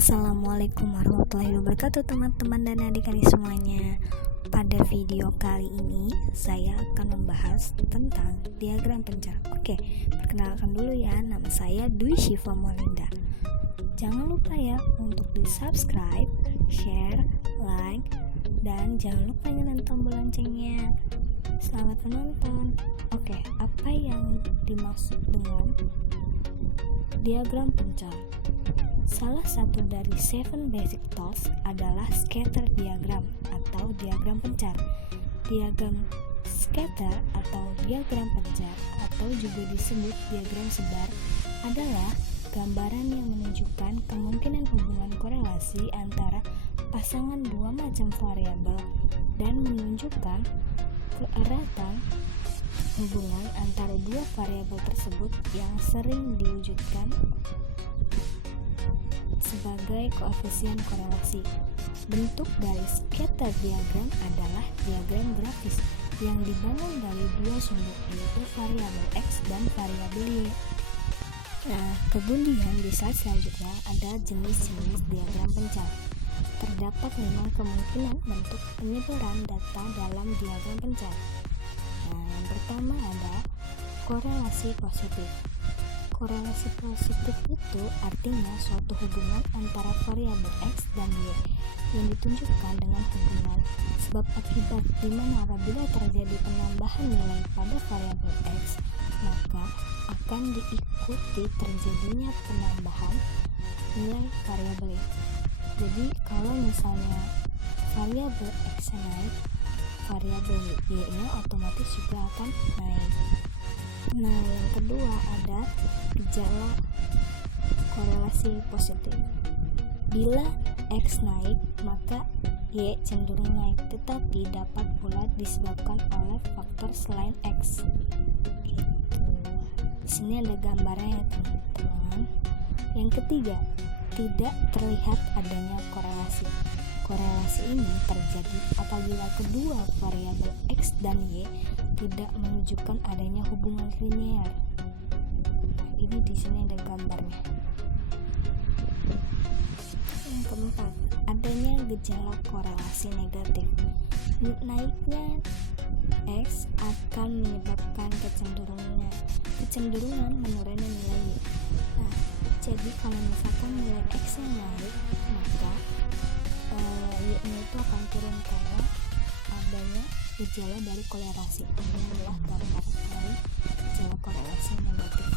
Assalamualaikum warahmatullahi wabarakatuh teman-teman dan adik-adik semuanya. Pada video kali ini saya akan membahas tentang diagram pencar. Oke, perkenalkan dulu ya, nama saya Dwi Syifa Molinda. Jangan lupa ya untuk di subscribe, share, like, dan jangan lupa nyalain tombol loncengnya. Selamat menonton. Oke, apa yang dimaksud dengan diagram pencar? Salah satu dari 7 basic tools adalah scatter diagram atau diagram pencar. Diagram scatter atau diagram pencar atau juga disebut diagram sebar adalah gambaran yang menunjukkan kemungkinan hubungan korelasi antara pasangan dua macam variabel dan menunjukkan keeratan hubungan antara dua variabel tersebut yang sering diwujudkan sebagai koefisien korelasi. Bentuk dari scatter diagram adalah diagram grafis yang dibangun dari dua sumber, yaitu variabel X dan variabel Y. Nah, kemudian di slide selanjutnya ada jenis-jenis diagram pencar. Terdapat 5 kemungkinan bentuk penyebaran data dalam diagram pencar. Nah, yang pertama ada korelasi positif. Korelasi positif itu artinya suatu hubungan antara variabel X dan Y yang ditunjukkan dengan hubungan sebab akibat, di mana apabila terjadi penambahan nilai pada variabel X, maka akan diikuti terjadinya penambahan nilai variabel Y. Jadi kalau misalnya variabel X naik, variabel Y-nya otomatis juga akan naik. Nah, yang kedua ada gejala korelasi positif. Bila X naik, maka Y cenderung naik, tetapi dapat pula disebabkan oleh faktor selain X. Gitu. Di sini ada gambarnya ya teman-teman. Yang ketiga, tidak terlihat adanya korelasi. Korelasi ini terjadi apabila kedua variabel X dan Y tidak menunjukkan adanya hubungan linear. Nah, ini di sini ada gambarnya. Yang keempat, adanya gejala korelasi negatif. Naiknya X akan menyebabkan kecenderungan menurunnya nilai Y. Nah, jadi kalau misalkan nilai X yang naik, maka Y-nya itu akan turun karena adanya gejala dari korelasi. Ini adalah dampak dari gejala korelasi negatif.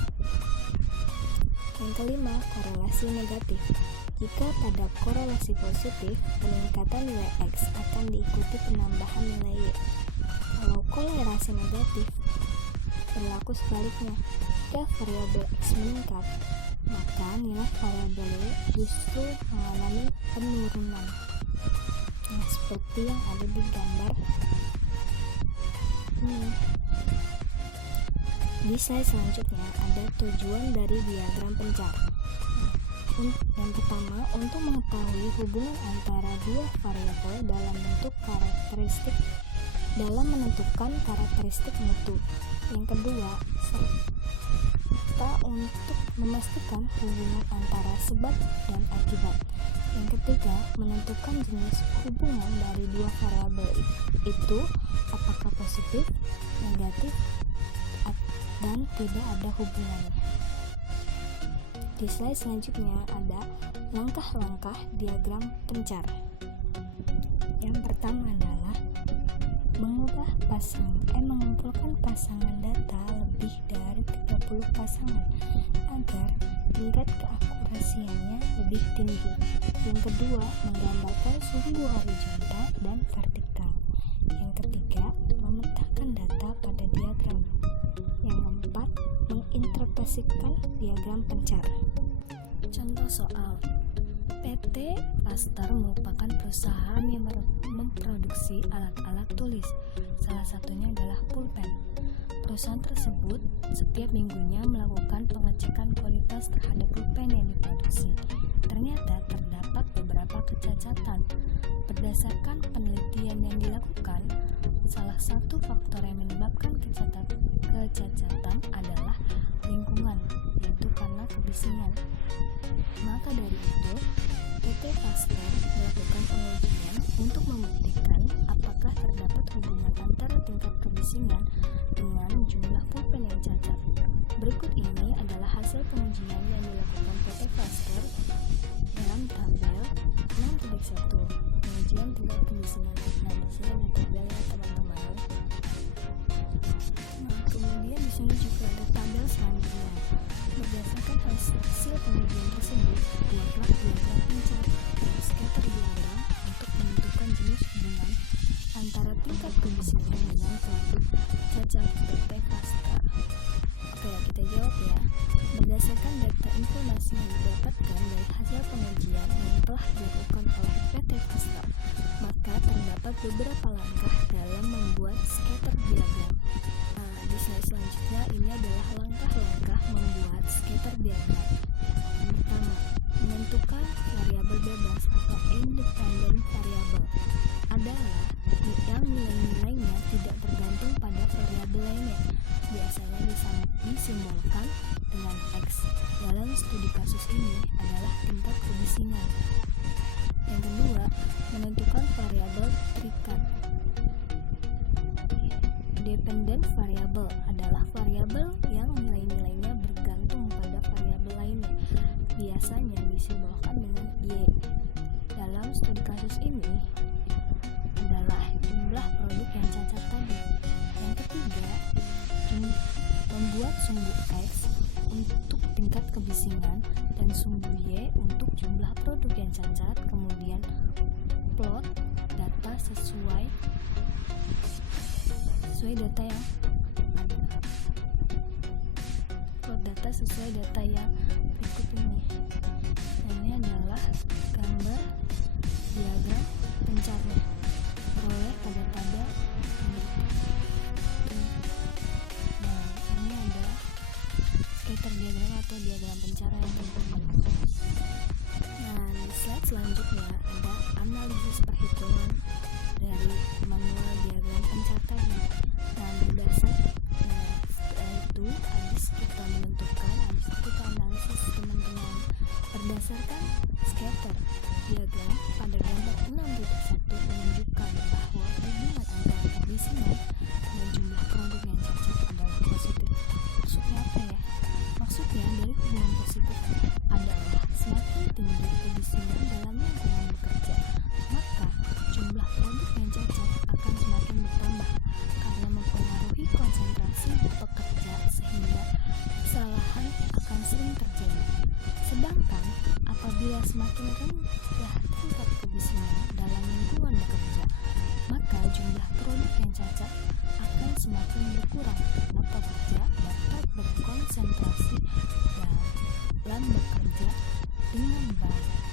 Yang kelima, korelasi negatif. Jika pada korelasi positif, peningkatan nilai X akan diikuti penambahan nilai Y. Kalau korelasi negatif, berlaku sebaliknya. Jika variabel X meningkat, maka nilai variabel Y justru mengalami penurunan. Nah, seperti yang ada di gambar ini. Di slide selanjutnya ada tujuan dari diagram pencar. Yang pertama, untuk mengetahui hubungan antara dua variabel dalam menentukan karakteristik mutu. Yang kedua, serta untuk memastikan hubungan antara sebab dan akibat. Yang ketiga, menentukan jenis hubungan dari dua variabel itu apakah positif, negatif, dan tidak ada hubungannya. Di slide selanjutnya ada langkah-langkah diagram pencar. Yang pertama adalah mengumpulkan pasangan data lebih dari 30 pasangan agar tingkat keakurasiannya lebih tinggi. Yang kedua, menggambarkan sumbu horizontal dan vertikal. Yang ketiga, memetakan data pada diagram. Yang keempat, menginterpretasikan diagram pencar. Contoh soal: PT Laster merupakan perusahaan yang memproduksi alat-alat tulis. Salah satunya adalah pulpen. Perusahaan tersebut setiap minggunya melakukan pengecekan kualitas terhadap pulpen yang diproduksi. Ternyata terdapat beberapa kecacatan. Berdasarkan penelitian yang dilakukan, salah satu faktor yang menyebabkan kecacatan adalah lingkungan, yaitu karena kebisingan. Maka dari itu, telah dilakukan oleh PT Custom, maka terdapat beberapa langkah dalam membuat scatter diagram. Di slide selanjutnya ini adalah langkah-langkah membuat scatter diagram. Yang pertama, menentukan variabel bebas atau independent variable adalah yang nilai-nilainya tidak tergantung pada variabel lainnya. Biasanya disimbolkan dengan X. Dalam studi kasus ini adalah tingkat kebisingan. Yang kedua, menentukan variabel terikat. Dependent variable adalah variabel yang nilai-nilainya bergantung pada variabel lainnya. Biasanya disimbolkan dengan Y. Dalam studi kasus ini adalah jumlah produk yang cacat tadi. Yang ketiga, membuat sumbu X untuk tingkat kebisingan dan sumbu Y untuk jumlah produk yang cacat, kemudian plot data sesuai data yang ada. Plot data sesuai data yang berikut ini. Nah, ini adalah gambar diagram pencarnya. Peroleh pada tabel ini. Nah, ini ada scatter diagram atau diagram pencara yang terbentuk. Nah, di slide selanjutnya ada analisis perhitungan dari manual diagram pencar tadi. Nah, setelah itu habis kita analisis teman-teman. Berdasarkan scatter diagram pada gambar 6.1 menunjukkan bahwa hubungan antara kebisingan dan jumlah produk yang cacat adalah positif. Maksudnya apa ya? Maksudnya dari hubungan positif adalah semakin tinggi kebisingan dalam lingkungan bekerja, maka jumlah produk yang cacat akan semakin bertambah karena mempengaruhi konsentrasi pekerja sehingga kesalahan akan sering terjadi. Sedangkan apabila semakin rendah tingkat kebisingan dalam lingkungan bekerja, maka jumlah produk yang cacat akan semakin berkurang karena pekerja dapat berkonsentrasi dalam bekerja dengan baik.